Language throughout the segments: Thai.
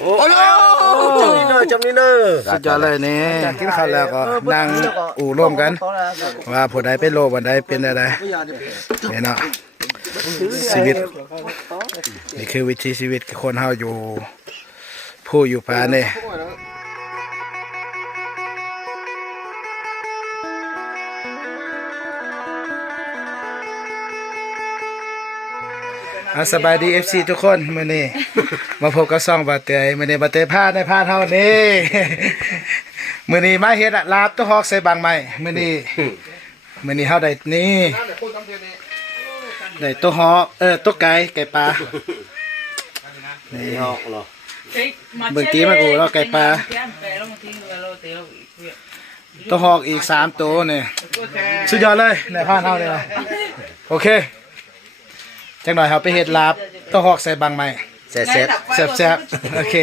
โอ้โหจำนี่เนอจำนี่เนอสุดยอดเลยนี่กินข้าวแล้วก็นั่งอู่ร่วมกัน ว่าผู้ใดเป็นโรควันใดเป็นอะไรเนี่ยเนาะชีวิตนี่คือวิถีชีวิตคนเฮาอยู่ผู้อยู่ป่าเนี่ย อะสบายดี FC ทุกคนมื้อนี้มาพบกับซ่องบาเตยมื้อนี้บาเตยพาในพาเท่านี้มื้อนี้มาเฮ็ดอะลาบตัวฮอกใส่บางไม้มื้อนี้มื้อนี้เฮาได้นี่ได้ตัวฮอกเออตัวไก่ไก่ปลานี่หอกเหรอเบิ่งตีมากูแล้วไก่ปลาตัวฮอกอีกสามตัวนี่สุดยอดเลยในพาเท่านี้นะโอเค จังหน่อยเฮาไปเฮ็ดลาบตัวฮอกใส่บางไม้แซ่บแซ่บแซ่บๆโอเค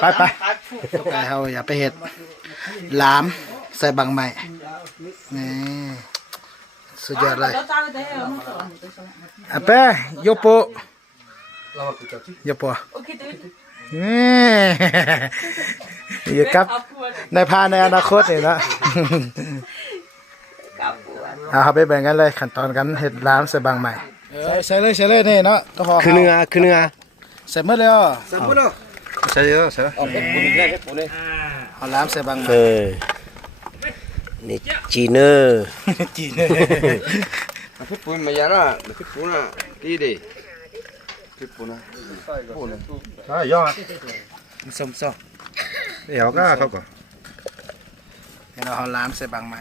ไปไปแต่เราอย่าไปเห็ดหลามใส่บางใหม่นี่สุดยอดเลยอะเป้โยโปะโยโปะนี่อยู่กับในพานในอนาคตนี่นะเอาครับไปแบ่งกันเลยขั้นตอนกันเห็ดหลามใส่บางใหม่ ใส่เลยใส่เลยนี่เนาะต้องหอคือเนื้อคือเนื้อใส่หมดเลยอะสมบูรณ์ใส่เยอะใส่เอาเป็นปูนี่ได้เป็นปูนี่เอาหลามใส่บางใหม่เออนี่จีเนอร์จีนเลย Pipun mayara, pipuna, tidi. Pipuna. ใช่ยอดส้มส้มเดี๋ยวก็เขาก่อนเห็นเราล้ามใส่บางใหม่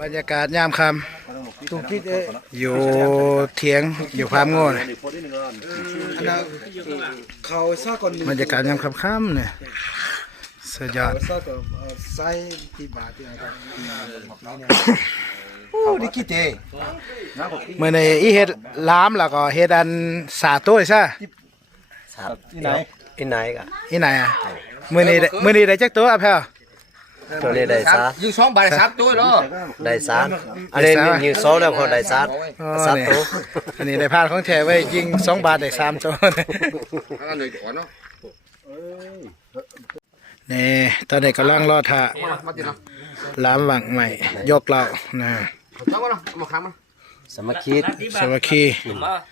บรรยากาศยามคำ อยู่เถียงอยู่พามโง่นเขาซะก่อนบรรยากาศยามคำค่ำๆเนี่ยสุดยอดซะก่อนไส้ที่บาที่อะไรโอ้ดิคิเตเมื่อในอีเฮ็ดล้ามแล้วก็เฮ็ดอันสาตัวใช่ที่ไหนที่ไหนกะอีไหนอะมื่อนี้ได้มื่อนี้ได้จักตัวอะแพ้ว ตัวนี้ได้ซายิงสองใบสามตัวเนาะได้ซาอันนี้ยิงสองแล้วพอได้ซาอ๋อซานี่ตัวอันนี้ได้พลาดของแท้ไว้ยิงสองบาทได้สามตัวอันนี้ก่อนเนาะนี่ตอนนี้กำลังรอท่ามาติเนาะล้ามหวังใหม่ ยกเรานะจังวะเนาะมาค้างมันสมัคคีสวัสดีปวดเตยสวัสดีสวัสดีไปอาติปัญญาจอร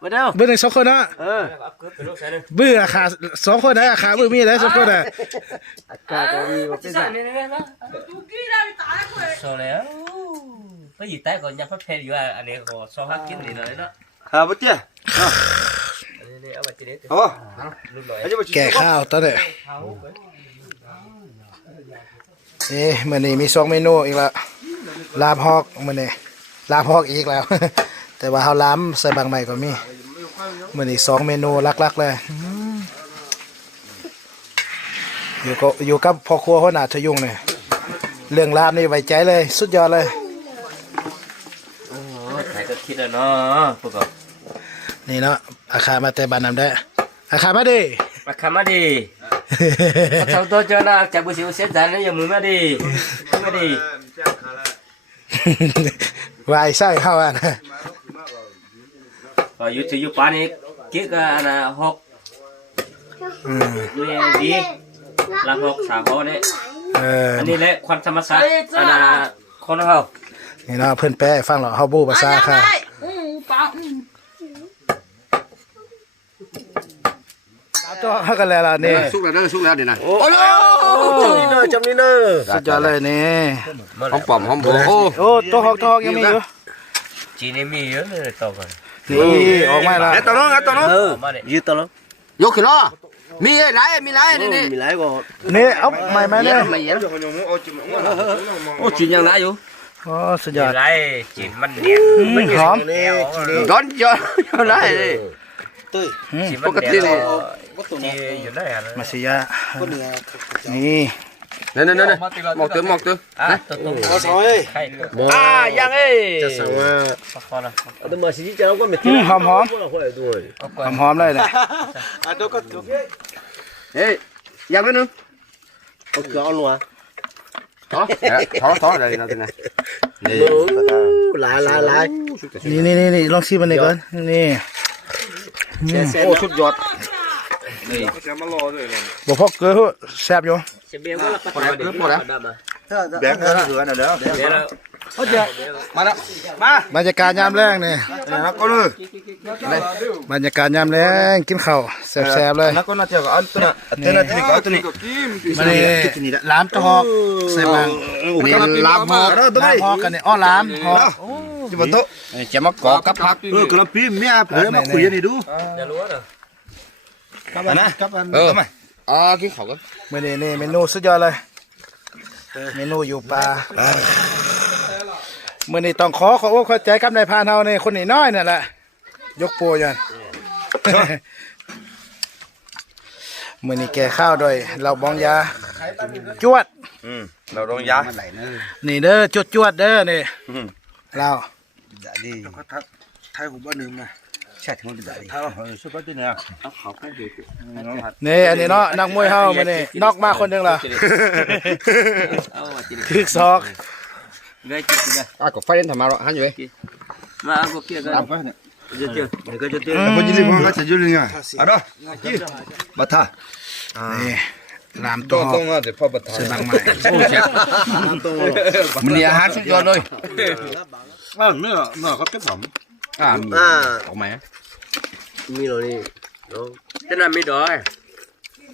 มอมันได้มั้ยเขาเพิ่มขี้ก้าเนาะเอามาเลยเออมาเดี๋ยวเบื้องหนึ่งอีกนะมาเดี๋ยวเบื้องหนึ่งสองคนนะเออเบื้องอาขาสองคนนะอาขาเบื้องมีอะไรสองคนนะอากาศก็มีมาเป็นแบบแล้วก็อยู่ใต้ก่อนยังพัดเพลอยู่อะอันนี้ก็ซอฮักกินนี่เลยเนาะหาบ่เจ้อันนี้เอาไปจีเด็ดเอาบ่ลูกหน่อยอันนี้บ่แก่ข้าวตอนนี้เอ๊ะมื่อนี้มีสองเมนูอีกแล้วลาบฮอกมื่อนี้ลาบฮอกอีกแล้ว แต่ว่าเขาล้ามใส่บางใหม่ก็มีมื่อนี้สองเมนูลักๆเลยอืมอยู่กับอยู่กับพ่อครัวหัวหน้าทะยุงเนี่ยเรื่องลาบนี่ไว้ใจเลย สุดยอดเลยใครก็คิดแล้วเนาะพวกก็นี่เนาะอาคามาแต่บ้านนำได้อาคามาดิมาคำมาดิเขาตัวเจ้าหน้าจับบุษย์เสียใจนะอย่ามือมาดิมาดิวายไส้เข้าอะนะ ก็อยู่ที่อยู่ป่านี้กิ๊กอันน่ะหกอืมดูแลดีลาหกสาวเขาเนี่ยเอออันนี้แหละความธรรมชาติอันน่ะคนเขานี่เนาะเพื่อนแปะให้ฟังหรอกเฮาบูภาษาค่ะตัวเฮากันแล้วล่ะนี่ สุกแล้วเด้อสุกแล้วเดี๋ยวนะโอ้จำนี่เนอจำนี่เนอสุดยอดเลยนี่ หอมปอมหอมบัวโอ้โอ้ตัวหอกตัวหอกยังมีอยู่ จีนี่มีเยอะเลยต่อกัน นี่ออกมาแล้วไอ้ตัวน้องไอ้ตัวน้องเออยืดตลอดยกขึ้นเนาะมีหลายมีหลายนี่นี่มีหลายกว่านี่เอาใหม่มาเลยไม่เย็นโอ้จีนยังได้อยู่โอ้สุดยอดไรจีนมันเนี่ยมันหอมร้อนเยอะหลายเลยจีนมันเนี่ยจีอยู่ไหนอะมาสิยะนี่ นั่นนั่นนั่นหมอกเติมหมอกเติมอะตัวตรงเอาซอยไข่ตัวอ่ายังเอ้ยจะสั่งว่าพอละเอาตัวมาสิจะเอาก็ไม่อืมหอมหอมก็ค่อยด้วยเอาหก่ออนมหอมเลยนะเฮ้ยยังไม่นึงเอาเกลือเอาหนัวท้อท้อท้ออะไรนะทีน่ะนี่หลายหลายหลายนี่นี่นี่นี่ลองชิมมันหน่อยก่อนนี่แซ่บโอ้สุดย อดบ่พกเกลือแซ่บอยู่เสียเบี้ยก็ละหมดแล้วเกือบหมดแล้วแบงค์เถื่อนน่ะเด้อเดี๋ยวเรามาแล้วมาบรรยากาศยามแรงนี่แล้วก็เลยบรรยากาศยามแรงกินข้าวแซ่บๆเลยแล้วก็น่าจะเอาตัวน่ะตัวน่ะที่เอาตัวนี้มานี่ล้ามตะฮอกใส่มังนี่ลาบหมอกล้ามฮอกกันนี่อ้อล้ามฮอกที่บนโต๊ะจะมากอกกับผักเออกระปีเมียเผลอมาคุยกันนี่ดูจะรู้เหรอ นะกับอันเออทำไมอ่ากินข้าวกันมื้อนี้นี่เมนูสุดยอดเลย เมนูอยู่ป่ามื้อนี้ต้องขอขออกขอใจกับนายพรานเฮานี่คนนี้น้อยนั่นแหละยกโปรยันมื้อนี้แก่ข้าวโดยเราบองยา จวดอืมเราลงยา นี่เด้อจวดจวดๆเด้อนี่เราดีก็ทักไทยหูบ้านนึงนะแช่ถึงได้ถ้า เราเออสุดก็ตัวเนี่ยเอาเขาไปดูนี่อันนี้เนาะนักมวยเฮามื้อนี้นอกมาคนหนึงล่ะเอาจินถึกศอกเงยจิตกันอะก็ไฟเล่นทำมาแล้วหันอยู่เว้ยมาเอาก็เกี่ยวกันตามไปเนี่ยเดี๋ยวเจอเดี๋ยวก็จะเจอพอจิลิมก็จะยุ่งยังไงอะเด้อบัตรนี่ลามต้ตัอวงหต้อองกอะเดี๋ยวพ่อบัตรใส่บางไม้โอ้เชฟมันนี่อาหารสุดยอดเลยอ่าไม่หรอก ไม่เขาเก็บผมอ่าอ่า ออกไหมมีเหรอนี่เนาะจะนำไม่ดอย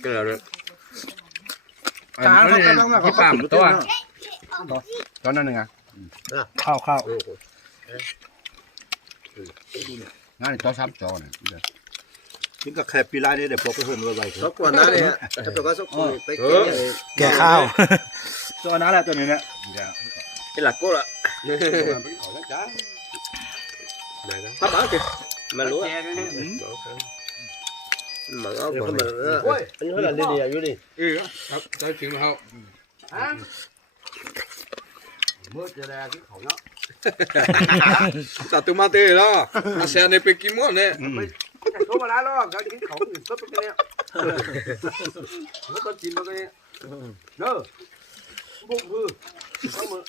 ก็เลยอ่าไม่ได้ที่ปั๊มตัวตอนนั้นนึงอะเข้าเข้างานจอซับจอเนี่ยถึงกับแค่ปีลายนี่เดี๋ยวพอไปเฮิร์นไว้สักกว่านั้นเลยฮะถ้าเป็นก็สักคนไปเก็บเลยแก่ข้าว ตัวนั้นแหละตัวนี้เนี่ยเป็นหลักกูละปั๊บเอาสิมารู้อะมันเอาคนมันเอออันนี้เขาหลังดีๆอยู่ดิเออครับได้ถึงแล้วตัดตัวมาเตะแล้วอาเซียนในเปกิมอนเนี่ยโทรมาแล้วเขาจะกินของอื่นก็เป็นเนี่ยก็กินมา เนี่ยเด้อบุกมือเข้ามือ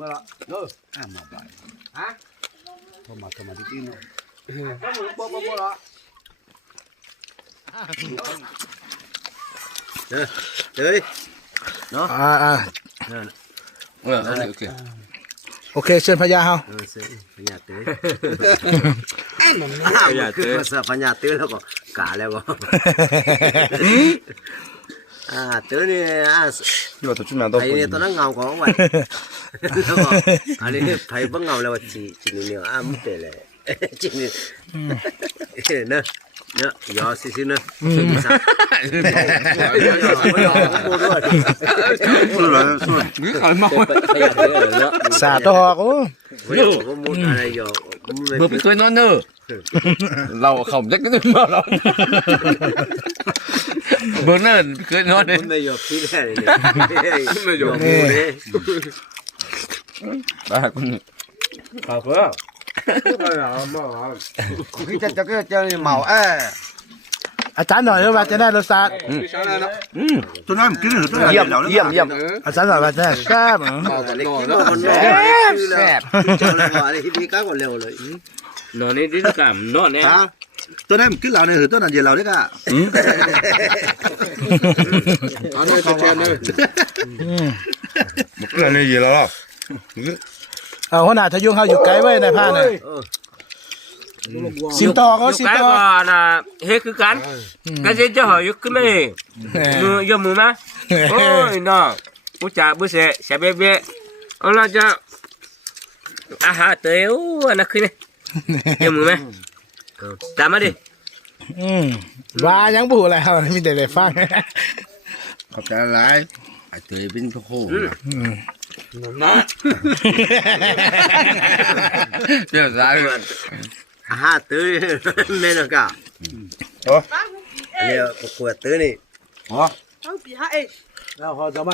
มาละเด้ออ่ามาบ่ายฮะโทรมาโทรมาที่นี่เนาะเข้ามือบ่บ่บ่ละเฮ้ย อ่าอ่าเออโอเคโอเคเชิญพญาเฮาเออเสียพญาเต้อ้าวคือภาษาพญาเต้แล้วก็กา แล้วก็อ่าเต้นี่อ่าอยู่ตัวจุดนั้นต้องไอ้เนี่ยตอนนั้นเงาของวันแล้วก็อันนี้ไผ่บังเงาแล้วว่าจีจีนี่เนี่ยอะมุดเลยจีนี่เนอะเนอะยอสิสิเนอะสิสักยอๆไม่ยอๆพูดด้วยสู้เลยสู้พยายามเออเนาะสาตัวหอกโอ้ไม่ยอก็มุดอะไรยอเบอร์ไปเคยนอนเนอเราเขาจะกินมาเราเบอร์เนอร์เคยนอนเนี่ยไม่ยอพี่ได้เลยไม่ยอพูดเลย บ้าคุณคือจะจะก็จะเมาเอออาจารย์หน่อยว่าจะได้รสชาติพี่ชายนะตัวนั้นกินหรือตัวนั้นเยี่ยมเยี่ยมเยี่ยมอาจารย์หน่อยว่าจะได้แซ่บเหรอเล็กที่มันแซ่บแซ่บเจ้าเลยว่าอะไรที่ดีก้าวเร็วเลยนอนนี่ดิ้นกามนอนเนี่ยฮะตัวนั้นกินเหล้าเนี่ยหรือตัวนั้นเย็นเหล้าเนี่ยก็อันนี้จะเชนเลยอืมเรื่องนี้เย็นแล้ว เอาหัวหน้าทะยุงเฮาอยู่ไกลไว้ในผ้าน่ะสิมต่อก็อยู่สิมไกลต่อก่อนนะเฮ้คือกันก็จะจะหอยขึ้นมาเลยมือยกมือมาโอ้ยน้องอุจจาบุเสะเสะเบ๊ะเบ๊ะเอาละจะอาหารเตยโอ้นักขึ้นเนี่ยยกมือไหมตามมาดิอืมว่ายังบูอะไรครับมีแต่ได้ฟัง ขอบใจหลายไอ้เตยเป็นโคอืมนะเจ้าสายอาหารตื้อแม่นกะอันนี้ขวดตื้อนี่แล้วพอจะม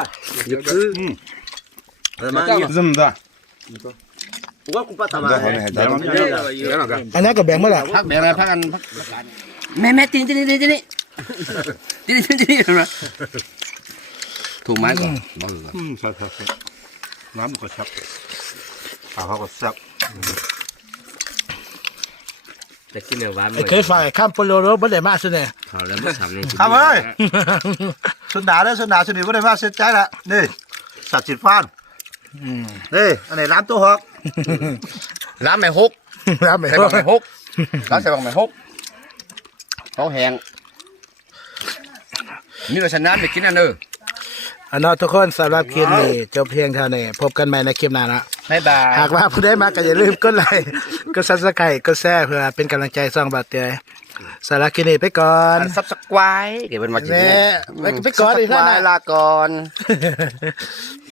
า Nhật cứ. Rồi mà nhật. ซึมจ้ะ Ủa, cũng bắt tao mà. อันนั้นก็แบ่งมาแล้วพักแบ่งอะไรพักกันพักแม่แม่ตีนตี นตีนตีนตีนตีนตีนตีนถูกไหมก่อนอืมใช่ใช่ใช่น้ำมันก็ชับข้าวเขาก็แซ่บจะกินเนื้อหวานไอ้เคยฝ่ายข้ามโปโลโรบ่ได้มาซะเนี่ยเขาแล้วไม่ทำเลยครับเอ้ยสุนดาเด้อสุนดาสุนีบ่ได้มาเสียใจละนี่สัตว์จิตฟ้านนี่อันนี้ร้านตัวฮอกร้านแม่ฮกรับไม่ใส่บังแม่ฮกร้านใส่บังแม่ฮกเขาแหงนี่เราชนะไปกินอันเด้อ อันนั้นทุกคนสำหรับคลิปนี้จบเพียงเท่านี้พบกันใหม่ในคลิปหน้านะบ๊ายบาย หากว่าผู้ใดมาก็อย่าลืมกดไลค์กดซับสไครต์กดแชร์เพื่อเป็นกำลังใจส่องบาดเตยสารบคลิปนี้ไปก่อนซับสไครต์เดี๋ยวเป็นมาจีแน่ไปไปก่อนอีกท่านนะ ลาก่อน